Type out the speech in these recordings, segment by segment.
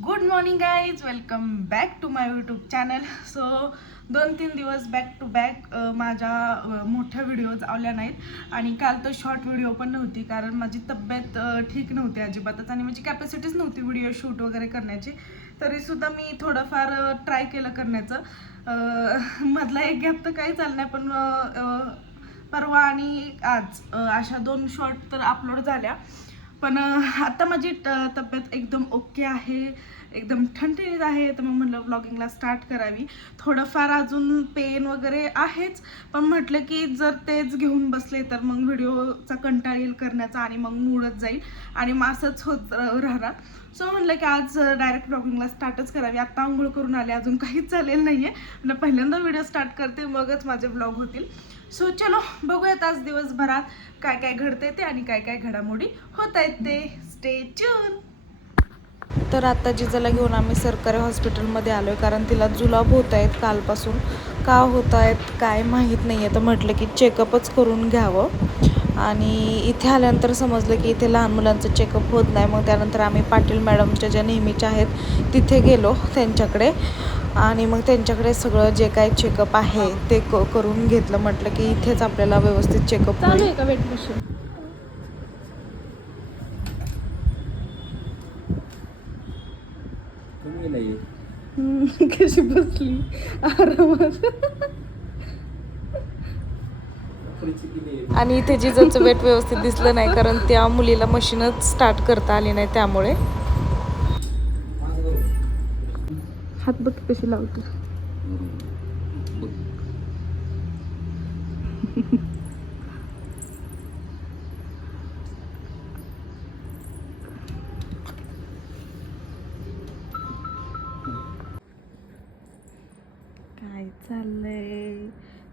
Good morning guys welcome back to my YouTube channel so दोन तीन दिवस back to back माझ्या मोठ्या व्हिडिओज आल्या नाहीत. आणि काल तर शॉर्ट व्हिडिओ पण नव्हती कारण माझी तब्येत ठीक नव्हती अजिबातच. आणि माझी कॅपॅसिटीच नव्हती व्हिडिओ शूट वगैरे करण्याची. तरीसुद्धा मी थोडंफार ट्राय केलं करण्याचं. मधला एक गॅप तर काही चाललं नाही पण परवा आणि आज अशा दोन शॉर्ट तर अपलोड झाल्या. पण आता माझी तब्येत एकदम ओके आहे एकदम ठणठणीत आहे तर मग म्हटलं ब्लॉगिंगला स्टार्ट करावी. थोडंफार अजून पेन वगैरे आहेच पण म्हटलं की जर तेच घेऊन बसले तर मग व्हिडिओचा कंटाळ येईल करण्याचा आणि मग मूडच जाईल आणि मग असंच होत राहणार. सो म्हटलं की आज डायरेक्ट ब्लॉगिंगला स्टार्टच करावी. आत्ता आंघोळ करून आले अजून काहीच चालेल नाही आहे पहिल्यांदा व्हिडिओ स्टार्ट करते मगच माझे ब्लॉग होतील. सो चलो बघूयात आज दिवसभरात काय काय घडते ते आणि काय काय घडामोडी होत आहेत ते. स्टे ट्यून तर आता जिजाला घेऊन आम्ही सरकारी हॉस्पिटलमध्ये आलो आहे कारण तिला जुलाब होत आहेत कालपासून. का होत आहेत काय माहीत नाही आहे तर म्हटलं की चेकअपच करून घ्यावं. आणि इथे आल्यानंतर समजलं की इथे लहान मुलांचं चेकअप होत नाही. मग त्यानंतर आम्ही पाटील मॅडमच्या ज्या नेहमीच्या आहेत तिथे गेलो त्यांच्याकडे. आणि मग त्यांच्याकडे सगळं जे काही चेकअप आहे ते क करून घेतलं. म्हटलं की इथेच आपल्याला व्यवस्थित चेकअप चालू आहे का वेट मशीन? कशी बसली? आरामात. आणि इथे जिजाचं वेट व्यवस्थित दिसलं नाही कारण त्या मुलीला मशीनच स्टार्ट करता आली नाही त्यामुळे. हात बघ कशी लावते. काय चाललंय?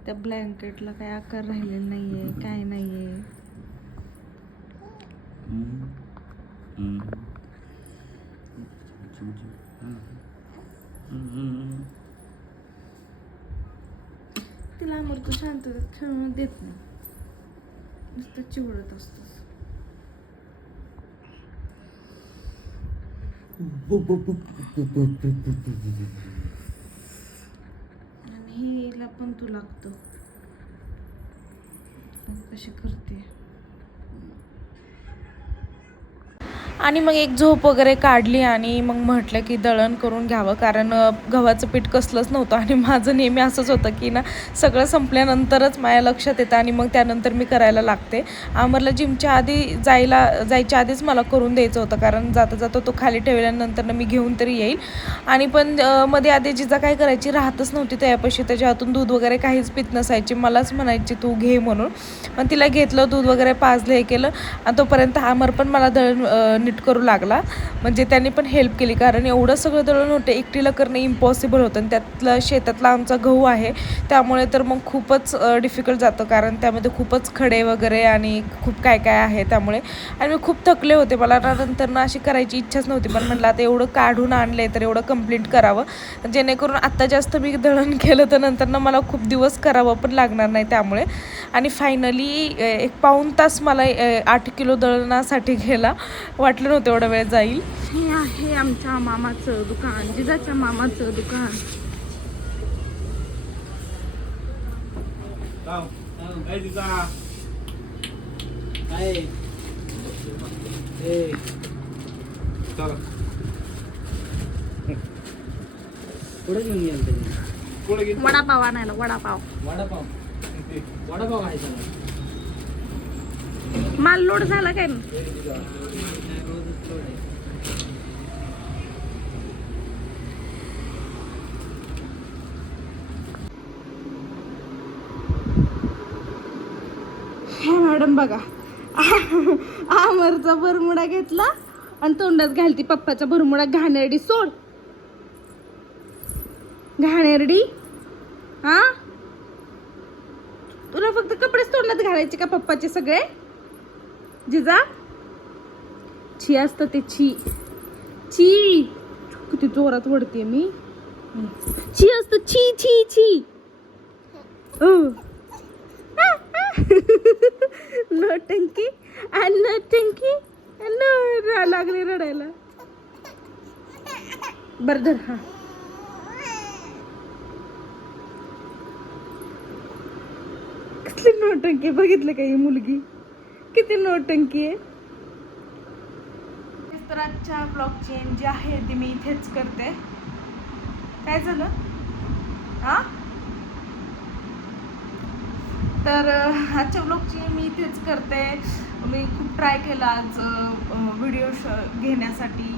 त्या ब्लँकेटला काय आकार राहिलेला नाहीये काय नाहीये? तिला अमर तू शांत खेळून देत नाही. नुसतं चिवडत असतोस आणि हिला पण तू लागतो. कशी करते? आणि मग एक झोप वगैरे काढली आणि मग म्हटलं की दळण करून घ्यावं कारण गव्हाचं पीठ कसलंच नव्हतं आणि माझं नेहमी असंच होतं की ना सगळं संपल्यानंतरच माझ्या लक्षात येतं आणि मग त्यानंतर मी करायला लागते. आम्हाला जिमच्या आधी जायला जायच्या आधीच मला करून द्यायचं होतं कारण जाता जाता तो खाली ठेवल्यानंतर मी घेऊन तरी येईल. आणि पण मध्ये आधी जिजा काय करायची राहतच नव्हती त्यापाशी त्याच्या हातून दूध वगैरे काहीच पित नसायची. मलाच म्हणायची तू घे म्हणून. मग तिला घेतलं दूध वगैरे पाजलं हे केलं. आणि तोपर्यंत आमर पण मला दळण नीट करू लागला. म्हणजे त्यांनी पण हेल्प केली. कारण एवढं सगळं दळण होतं एकटीला करणं इम्पॉसिबल होतं. आणि त्यातलं शेतातला आमचा गहू आहे त्यामुळे तर मग खूपच डिफिकल्ट जातं. कारण त्यामध्ये खूपच खडे वगैरे आणि खूप काय काय आहे त्यामुळे. आणि मी खूप थकले होते. मला नंतर ना अशी करायची इच्छाच नव्हती. पण म्हटलं आता एवढं काढून आणले तर एवढं कंप्लीट करावं. जेणेकरून आत्ता जास्त मी दळण केलं तर नंतर ना मला खूप दिवस करावं पण लागणार नाही त्यामुळे. आणि फायनली एक पाऊण तास मला आठ किलो दळणासाठी गेला वाटलं नव्हतं एवढा वेळ जाईल. हे आहे आमच्या मामाचं दुकान जिजाच्या मामाचं दुकान. पुढे घेऊन गेल वडापाव आणायला वडापाव. वडापाव. वडापाव माल लोड झाला काय हे मॅडम बघा. आमरचा भरमुडा घेतला आणि तोंडात घालती पप्पाचा भरमुडा. घाणेरडी सोड. घाणेरडी? हा? तुला फक्त कपडेच तोंडात घालायचे का पप्पाचे सगळे? जिजा? छी असतं ते छी छी किती जोरात वडते मी. छी असतं छी छी छी टंकी नोटंकी टंकी नोटंकी न लागले रडायला. बरं धर हा. कसली नोटंकी बघितलं का ही मुलगी? किती नोटंकी आहे? तर आजच्या ब्लॉगची जी आहे ती मी इथेच करते. काय झालं? हां? तर आजच्या ब्लॉगची मी इथेच करते. मी खूप ट्राय केला आज व्हिडिओ घेण्यासाठी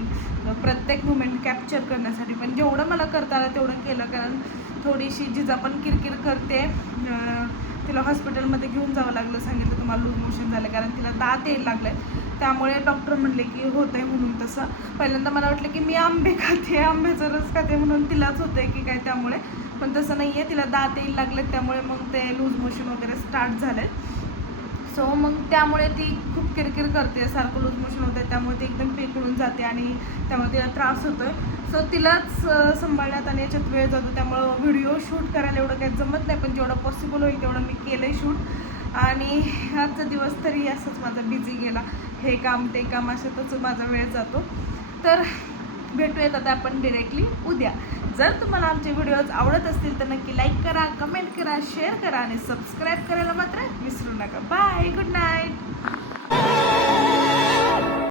प्रत्येक मुमेंट कॅप्चर करण्यासाठी. पण जेवढं मला करता आलं तेवढं केलं कारण थोडीशी जिजा पण किरकिर करते. तिला हॉस्पिटलमध्ये घेऊन जावं लागलं सांगितलं तुम्हाला लूज मोशन झालं कारण तिला दात यायला लागले त्यामुळे डॉक्टर म्हणले की होत आहे म्हणून तसं. पहिल्यांदा मला वाटलं की मी आंबे खाते आंब्याचा रस खाते म्हणून तिलाच होतं आहे की काय त्यामुळे. पण तसं नाही आहे तिला दात यायला लागले त्यामुळे मग ते लूज मोशन वगैरे स्टार्ट झालं सो मग त्यामुळे ती खूप किरकिर करते सारखं लूज मोशन होतं त्यामुळे ती एकदम पेकळून जाते आणि त्यामुळे तिला त्रास होतो सो तिलाच सांभाळण्यात आणि याच्यात वेळ जातो. त्यामुळं व्हिडिओ शूट करायला एवढं काही जमत नाही पण जेवढं पॉसिबल होईल तेवढं मी केलं आहे शूट आणि आजचा दिवस तरी असंच माझा बिझी गेला. हे काम ते काम अशातच माझा वेळ जातो. तर भेटूयात आता आपण डिरेक्टली उद्या. जर तुम्हाला आमचे व्हिडिओज आवडत असतील तर नक्की लाईक करा कमेंट करा शेअर करा आणि सबस्क्राईब करायला मात्र विसरू नका. Bye good night